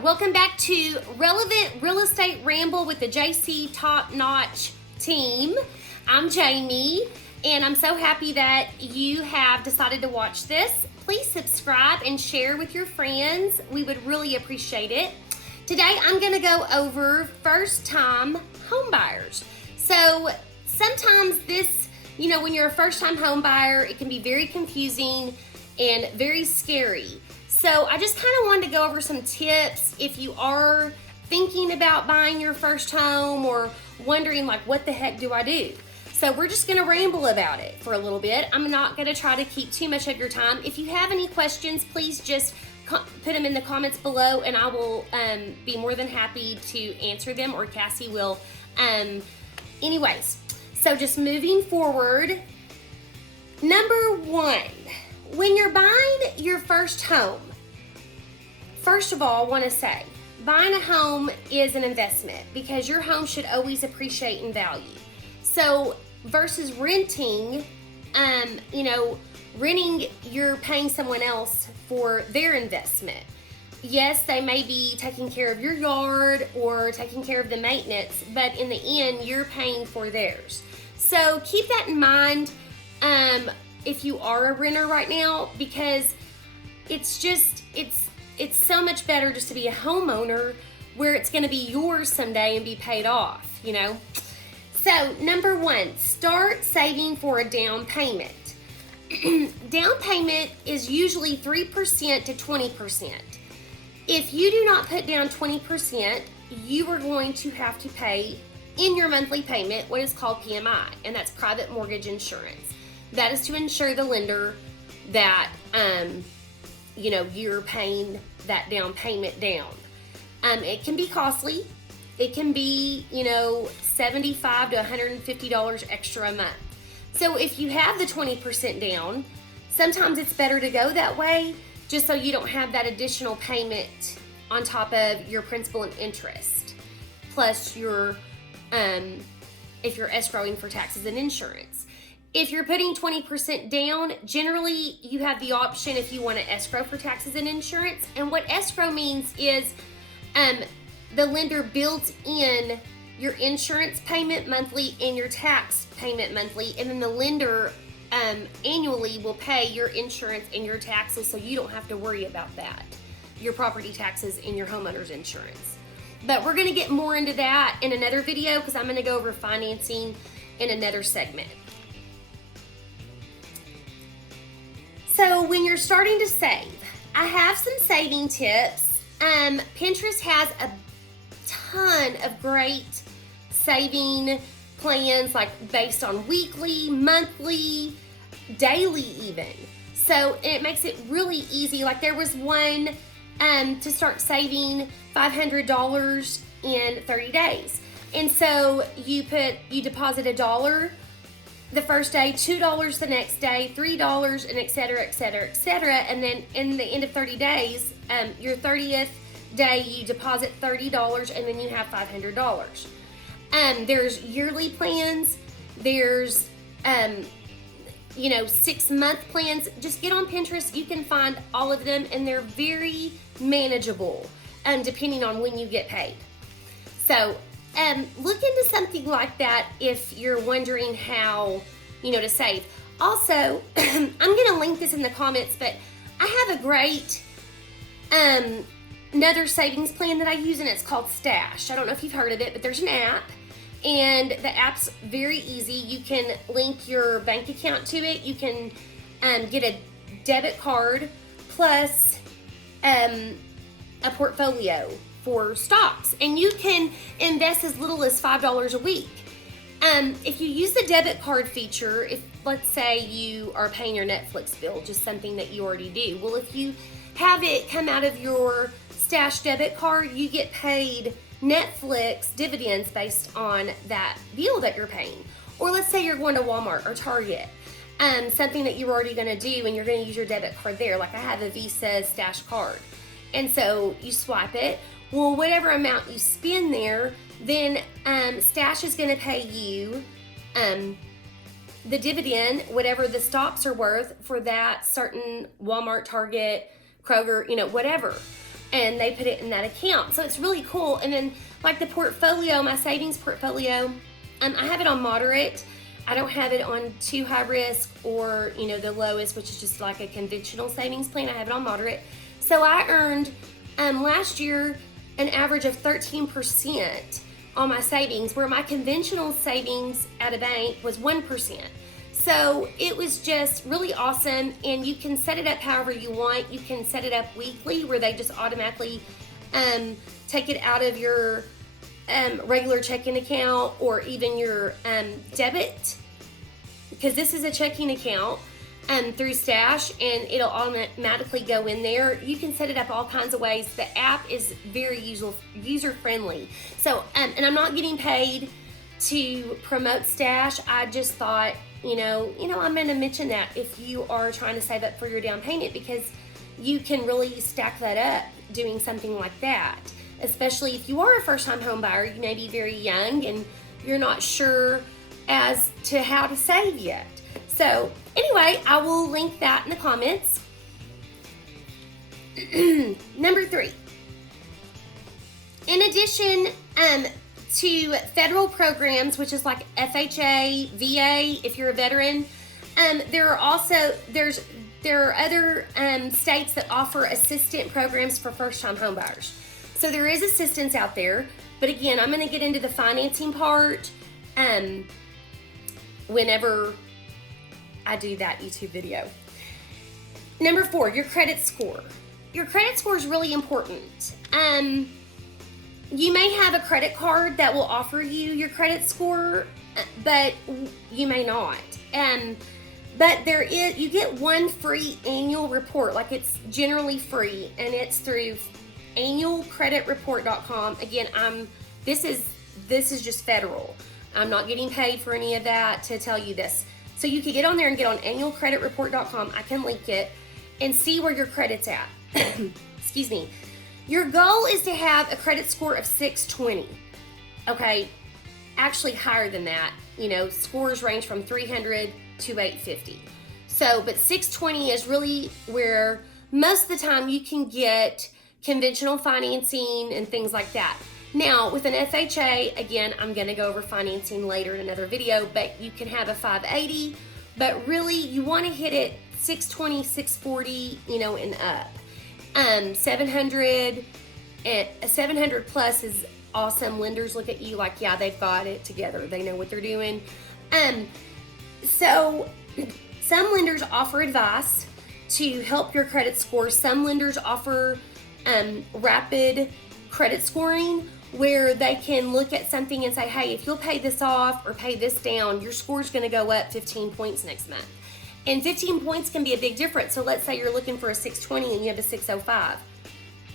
Welcome back to Relevant Real Estate Ramble with the JC Top Notch team. I'm Jamie, and I'm so happy that you have decided to watch this. Please subscribe and share with your friends. We would really appreciate it. Today, I'm going to go over first-time home buyers. So sometimes this, when you're a first-time home buyer, it can be very confusing and very scary. So I just kind of wanted to go over some tips if you are thinking about buying your first home or wondering what the heck do I do? So we're just going to ramble about it for a little bit. I'm not going to try to keep too much of your time. If you have any questions, please just put them in the comments below and I will be more than happy to answer them, or Cassie will. Anyways, so just moving forward, number one, when you're buying your first home, first of all, I want to say, buying a home is an investment because your home should always appreciate in value. So versus renting, renting, you're paying someone else for their investment. Yes, they may be taking care of your yard or taking care of the maintenance, but in the end, you're paying for theirs. So keep that in mind if you are a renter right now, because it's so much better just to be a homeowner where it's going to be yours someday and be paid off, So number one, start saving for a down payment. Down payment is usually 3% to 20%. If you do not put down 20%, you are going to have to pay in your monthly payment what is called PMI, and that's private mortgage insurance. That is to ensure the lender that you're paying that down payment down. It can be costly. It can be, $75 to $150 extra a month. So if you have the 20% down, sometimes it's better to go that way just so you don't have that additional payment on top of your principal and interest. Plus your, if you're escrowing for taxes and insurance. If you're putting 20% down, generally you have the option if you want to escrow for taxes and insurance. And what escrow means is the lender builds in your insurance payment monthly and your tax payment monthly, and then the lender annually will pay your insurance and your taxes, so you don't have to worry about that, your property taxes and your homeowner's insurance. But we're going to get more into that in another video because I'm going to go over financing in another segment. So when you're starting to save, I have some saving tips. Pinterest has a ton of great saving plans, based on weekly, monthly, daily even. So it makes it really easy. There was one to start saving $500 in 30 days. And so you deposit $1 the first day, $2 the next day, $3, and et cetera, et cetera, et cetera. And then in the end of 30 days, your 30th day, you deposit $30, and then you have $500. There's yearly plans. There's, 6-month plans. Just get on Pinterest. You can find all of them, and they're very manageable, depending on when you get paid. So look into something like that if you're wondering how, to save. Also, I'm going to link this in the comments, but I have a great another savings plan that I use, and it's called Stash. I don't know if you've heard of it, but there's an app, and the app's very easy. You can link your bank account to it. You can get a debit card plus a portfolio for stocks, and you can invest as little as $5 a week. If you use the debit card feature, if let's say you are paying your Netflix bill, just something that you already do, well, if you have it come out of your Stash debit card, you get paid Netflix dividends based on that bill that you're paying. Or let's say you're going to Walmart or Target, something that you're already going to do, and you're going to use your debit card there. I have a Visa Stash card, and so you swipe it. Well, whatever amount you spend there, then Stash is going to pay you the dividend, whatever the stocks are worth for that certain Walmart, Target, Kroger, whatever. and they put it in that account. So it's really cool. And then like the portfolio, my savings portfolio, I have it on moderate. I don't have it on too high risk or, the lowest, which is just like a conventional savings plan. I have it on moderate. So I earned last year an average of 13% on my savings, where my conventional savings at a bank was 1%. So it was just really awesome, and you can set it up however you want. You can set it up weekly, where they just automatically take it out of your regular checking account, or even your debit, because this is a checking account through Stash, and it'll automatically go in there. You can set it up all kinds of ways. The app is very user friendly. So and I'm not getting paid to promote Stash. I just thought, I'm going to mention that if you are trying to save up for your down payment, because you can really stack that up doing something like that, especially if you are a first-time home buyer. You may be very young and you're not sure as to how to save yet. So anyway, I will link that in the comments. Number 3. In addition to federal programs, which is like FHA, VA, if you're a veteran, there are other states that offer assistance programs for first-time home buyers. So there is assistance out there, but again, I'm going to get into the financing part whenever I do that YouTube video. Number 4, your credit score. Your credit score is really important. You may have a credit card that will offer you your credit score, but you may not. But you get one free annual report, like it's generally free, and it's through annualcreditreport.com. Again, this is just federal. I'm not getting paid for any of that to tell you this. So you can get on there and get on annualcreditreport.com. I can link it and see where your credit's at. Excuse me. Your goal is to have a credit score of 620. Okay, actually higher than that. Scores range from 300 to 850. So, but 620 is really where most of the time you can get conventional financing and things like that. Now, with an FHA, again, I'm going to go over financing later in another video, but you can have a 580, but really you want to hit it 620, 640, and up. 700 plus is awesome. Lenders look at you like, yeah, they've got it together. They know what they're doing. So some lenders offer advice to help your credit score. Some lenders offer rapid credit scoring, where they can look at something and say, hey, if you'll pay this off or pay this down, your score's going to go up 15 points next month. And 15 points can be a big difference. So let's say you're looking for a 620 and you have a 605.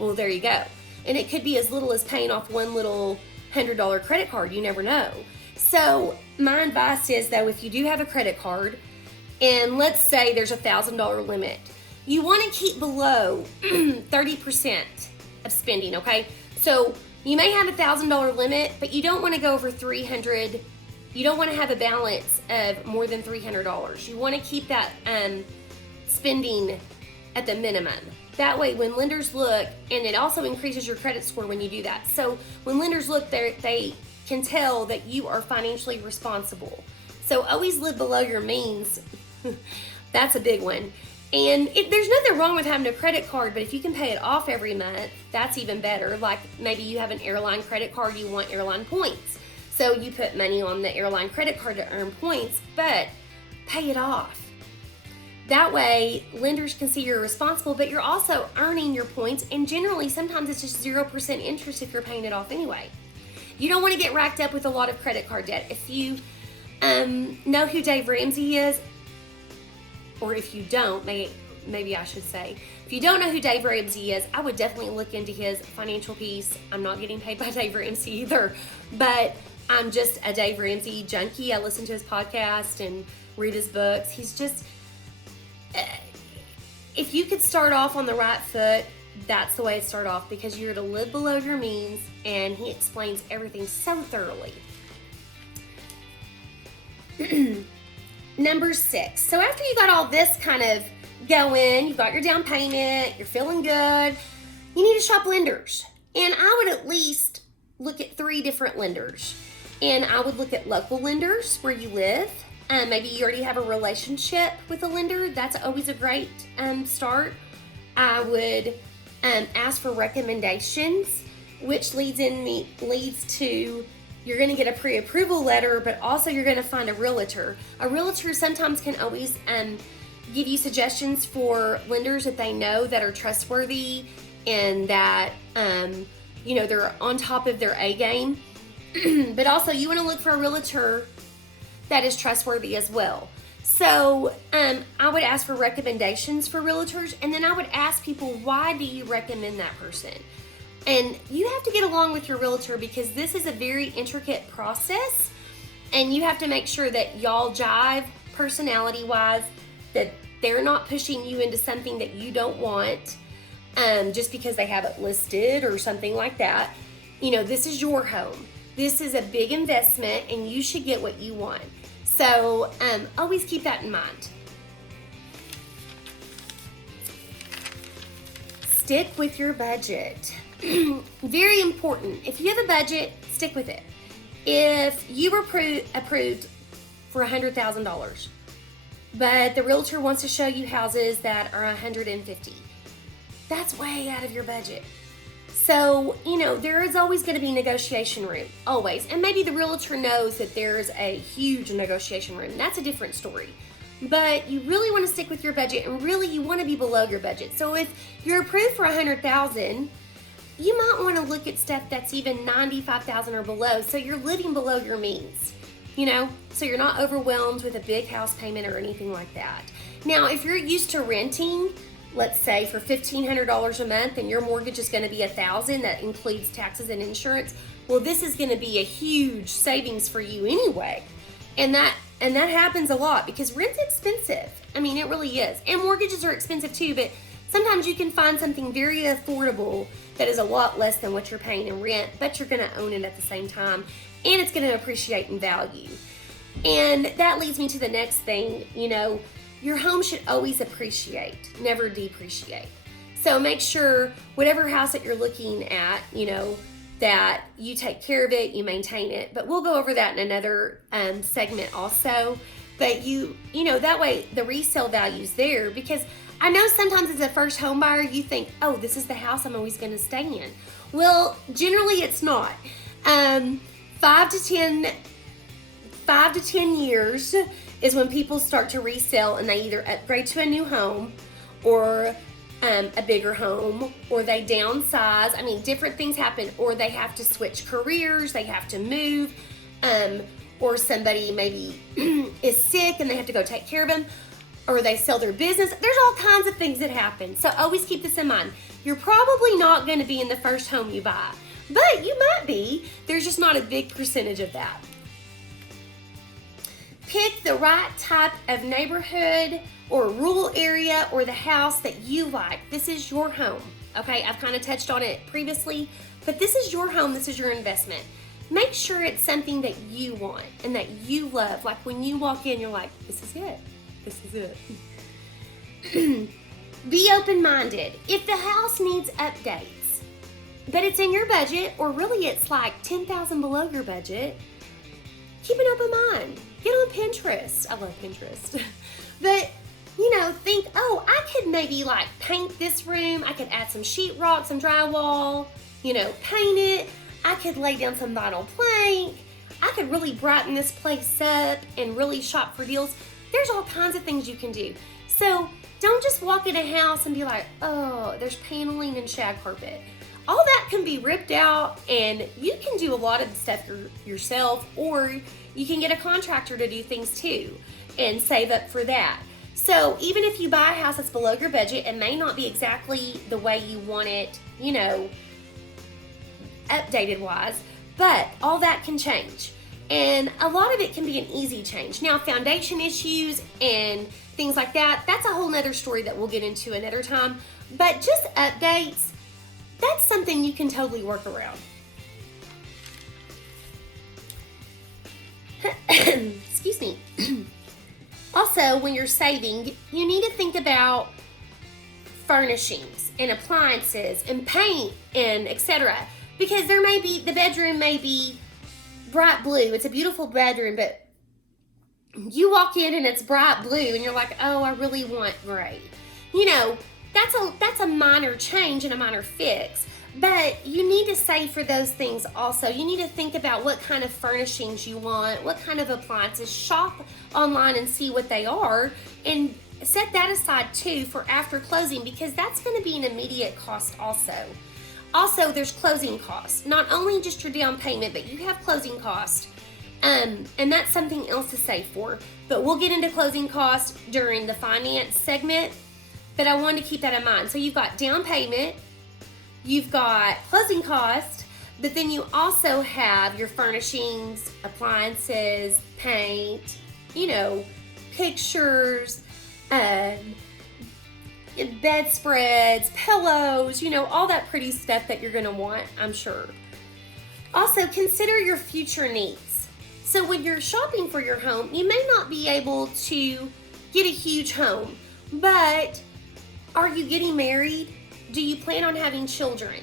Well, there you go. And it could be as little as paying off one little $100 credit card. You never know. So my advice is, though, if you do have a credit card, and let's say there's a $1,000 limit, you want to keep below 30% of spending, okay? So you may have a $1,000 limit, but you don't want to go over 300. You don't want to have a balance of more than $300. You want to keep that spending at the minimum. That way, when lenders look, and it also increases your credit score when you do that. So when lenders look, they can tell that you are financially responsible. So always live below your means. That's a big one. And there's nothing wrong with having a credit card, but if you can pay it off every month, that's even better. Like maybe you have an airline credit card, you want airline points. So you put money on the airline credit card to earn points, but pay it off. That way, lenders can see you're responsible, but you're also earning your points, and generally, sometimes it's just 0% interest if you're paying it off anyway. You don't want to get racked up with a lot of credit card debt. If you know who Dave Ramsey is, or if you don't, maybe I should say, if you don't know who Dave Ramsey is, I would definitely look into his financial piece. I'm not getting paid by Dave Ramsey either, but I'm just a Dave Ramsey junkie. I listen to his podcast and read his books. He's just, if you could start off on the right foot, that's the way to start off, because you're to live below your means, and he explains everything so thoroughly. Number 6. So after you got all this kind of going, you got your down payment, you're feeling good, you need to shop lenders. And I would at least look at 3 different lenders. And I would look at local lenders where you live. Maybe you already have a relationship with a lender. That's always a great start. I would ask for recommendations, which leads to you're going to get a pre-approval letter, but also you're going to find a realtor. A realtor sometimes can always give you suggestions for lenders that they know that are trustworthy and that they're on top of their A game. But also you want to look for a realtor that is trustworthy as well. So I would ask for recommendations for realtors, and then I would ask people, why do you recommend that person? And you have to get along with your realtor because this is a very intricate process, and you have to make sure that y'all jive personality-wise, that they're not pushing you into something that you don't want just because they have it listed or something like that. This is your home. This is a big investment, and you should get what you want. So always keep that in mind. Stick with your budget. Very important. If you have a budget, stick with it. If you were approved for $100,000, but the realtor wants to show you houses that are $150,000, that's way out of your budget. So, there is always going to be negotiation room, always. And maybe the realtor knows that there's a huge negotiation room. That's a different story. But you really want to stick with your budget, and really you want to be below your budget. So if you're approved for $100,000, you might want to look at stuff that's even $95,000 or below. So you're living below your means, so you're not overwhelmed with a big house payment or anything like that. Now, if you're used to renting, let's say for $1,500 a month, and your mortgage is going to be $1,000, that includes taxes and insurance. Well, this is going to be a huge savings for you anyway, and that happens a lot because rent's expensive. I mean, it really is, and mortgages are expensive too. But sometimes you can find something very affordable that is a lot less than what you're paying in rent, but you're going to own it at the same time, and it's going to appreciate in value. And that leads me to the next thing. Your home should always appreciate, never depreciate. So make sure whatever house that you're looking at, that you take care of it, you maintain it. But we'll go over that in another segment also. But that way the resale value's there, because I know sometimes as a first home buyer, you think, oh, this is the house I'm always going to stay in. Well, generally it's not. 5 to 10 years is when people start to resell, and they either upgrade to a new home or a bigger home, or they downsize. I mean, different things happen, or they have to switch careers, they have to move, or somebody maybe is sick and they have to go take care of them, or they sell their business. There's all kinds of things that happen. So always keep this in mind. You're probably not going to be in the first home you buy, but you might be. There's just not a big percentage of that. Pick the right type of neighborhood or rural area or the house that you like. This is your home, okay? I've kind of touched on it previously, but this is your home. This is your investment. Make sure it's something that you want and that you love. Like when you walk in, you're like, this is it. This is it. Be open-minded. If the house needs updates, but it's in your budget, or really it's like $10,000 below your budget, keep an open mind. Get on Pinterest. I love Pinterest. But, think, oh, I could maybe like paint this room. I could add some sheetrock, some drywall, paint it. I could lay down some vinyl plank. I could really brighten this place up and really shop for deals. There's all kinds of things you can do. So don't just walk in a house and be like, oh, there's paneling and shag carpet. All that can be ripped out, and you can do a lot of the stuff yourself, or you can get a contractor to do things too and save up for that. So even if you buy a house that's below your budget, it may not be exactly the way you want it, updated wise, but all that can change. And a lot of it can be an easy change. Now, foundation issues and things like that, that's a whole nother story that we'll get into another time. But just updates, that's something you can totally work around. Excuse me. Also, when you're saving, you need to think about furnishings and appliances and paint and etc. Because there may be, the bedroom may be bright blue. It's a beautiful bedroom, but you walk in and it's bright blue and you're like, oh, I really want gray. You know, that's a minor change and a minor fix. But you need to save for those things also. You need to think about what kind of furnishings you want, what kind of appliances. Shop online and see what they are, and set that aside too for after closing, because that's going to be an immediate cost also. Also, there's closing costs. Not only just your down payment, but you have closing costs. And that's something else to save for. But we'll get into closing costs during the finance segment. But I wanted to keep that in mind. So you've got down payment, you've got closing costs, but then you also have your furnishings, appliances, paint, you know, pictures, bedspreads, pillows, you know, all that pretty stuff that you're going to want, I'm sure. Also, consider your future needs. So when you're shopping for your home, you may not be able to get a huge home, but are you getting married? Do you plan on having children?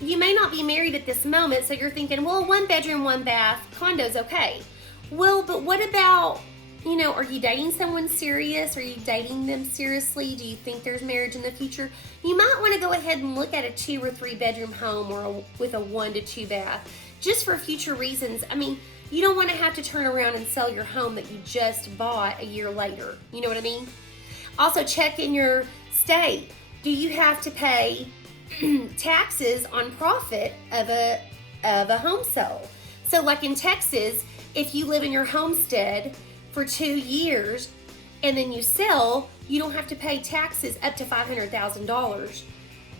You may not be married at this moment, so you're thinking, well, 1 bedroom, 1 bath, condo's okay. Well, but what about, you know, are you dating someone serious? Are you dating them seriously? Do you think there's marriage in the future? You might want to go ahead and look at a 2 or 3 bedroom home or with a 1 to 2 bath, just for future reasons. I mean, you don't want to have to turn around and sell your home that you just bought a year later. You know what I mean? Also, check in your state. Do you have to pay taxes on profit of a home sale? So like in Texas, if you live in your homestead for 2 years and then you sell, you don't have to pay taxes up to $500,000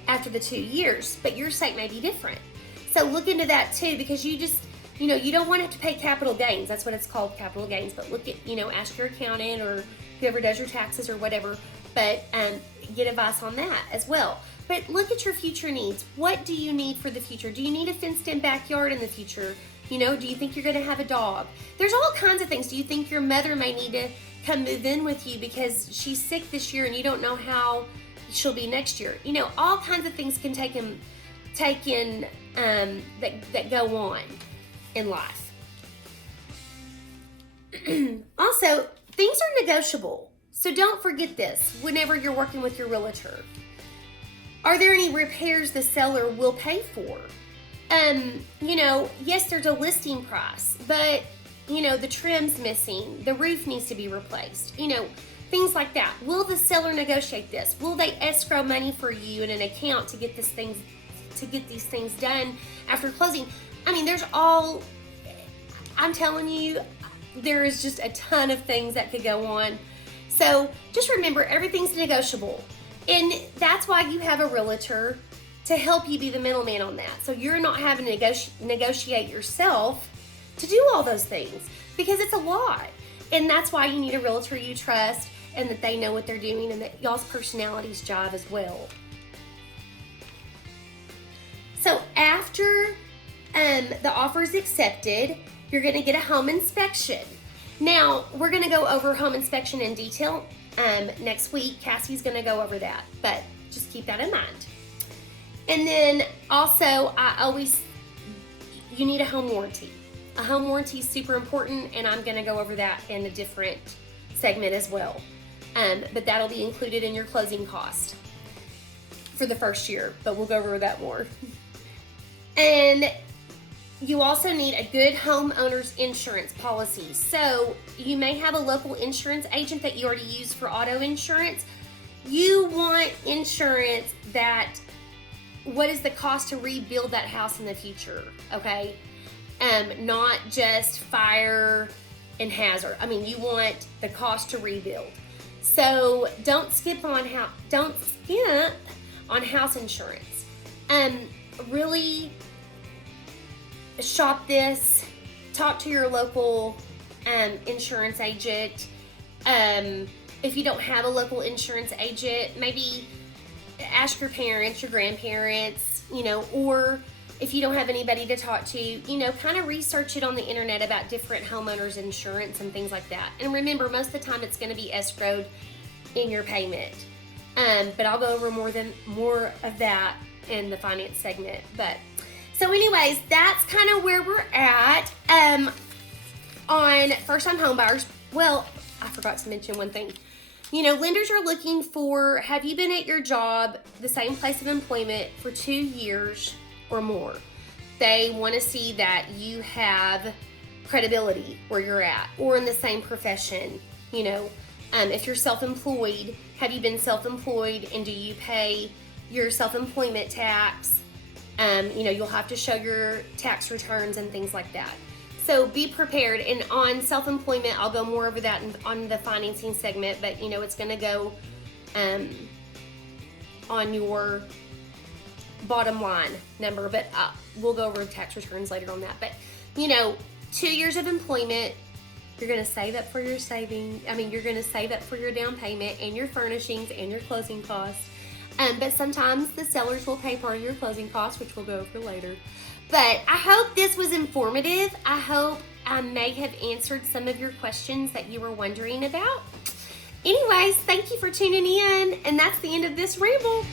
after the 2 years, but your state may be different. So look into that too, because you just, you know, you don't want to have to pay capital gains. That's what it's called, capital gains. But look at, you know, ask your accountant or whoever does your taxes or whatever, but get advice on that as well. But look at your future needs. What do you need for the future? Do you need a fenced-in backyard in the future? You know, do you think you're going to have a dog? There's all kinds of things. Do you think your mother may need to come move in with you because she's sick this year and you don't know how she'll be next year? You know, all kinds of things can take in that go on in life. Also, things are negotiable. So don't forget this whenever you're working with your realtor. Are there any repairs the seller will pay for? You know, yes, there's a listing price, but, you know, the trim's missing, the roof needs to be replaced, you know, things like that. Will the seller negotiate this? Will they escrow money for you in an account to get these things done after closing? I mean, I'm telling you, there is just a ton of things that could go on. So just remember, everything's negotiable. And that's why you have a realtor to help you be the middleman on that. So you're not having to negotiate yourself to do all those things, because it's a lot. And that's why you need a realtor you trust and that they know what they're doing and that y'all's personalities jive as well. So after the offer is accepted, you're going to get a home inspection. Now, we're going to go over home inspection in detail next week. Cassie's going to go over that, but just keep that in mind. And then also, you need a home warranty. A home warranty is super important, and I'm going to go over that in a different segment as well. But that'll be included in your closing cost for the first year, but we'll go over that more. And you also need a good homeowner's insurance policy. So you may have a local insurance agent that you already use for auto insurance. You want insurance that, what is the cost to rebuild that house in the future, okay? Not just fire and hazard. I mean, you want the cost to rebuild. So don't skip on house insurance. Really shop this, talk to your local insurance agent. If you don't have a local insurance agent, maybe ask your parents, your grandparents, you know, or if you don't have anybody to talk to, you know, kind of research it on the internet about different homeowners insurance and things like that. And remember, most of the time it's going to be escrowed in your payment. But I'll go over more of that in the finance segment. But so anyways, that's kind of where we're at on first-time homebuyers. Well, I forgot to mention one thing. You know, lenders are looking for, have you been at your job, the same place of employment, for 2 years or more? They want to see that you have credibility where you're at, or in the same profession. You know, if you're self-employed, have you been self-employed, and do you pay your self-employment tax? You know, you'll have to show your tax returns and things like that. So be prepared. And on self-employment, I'll go more over that on the financing segment, but you know, it's going to go on your bottom line number, but we'll go over tax returns later on that. But you know, 2 years of employment, you're going to save up for your you're going to save up for your down payment and your furnishings and your closing costs. But sometimes the sellers will pay part of your closing costs, which we'll go over later. But I hope this was informative. I hope I may have answered some of your questions that you were wondering about. Anyways, thank you for tuning in, and that's the end of this ramble.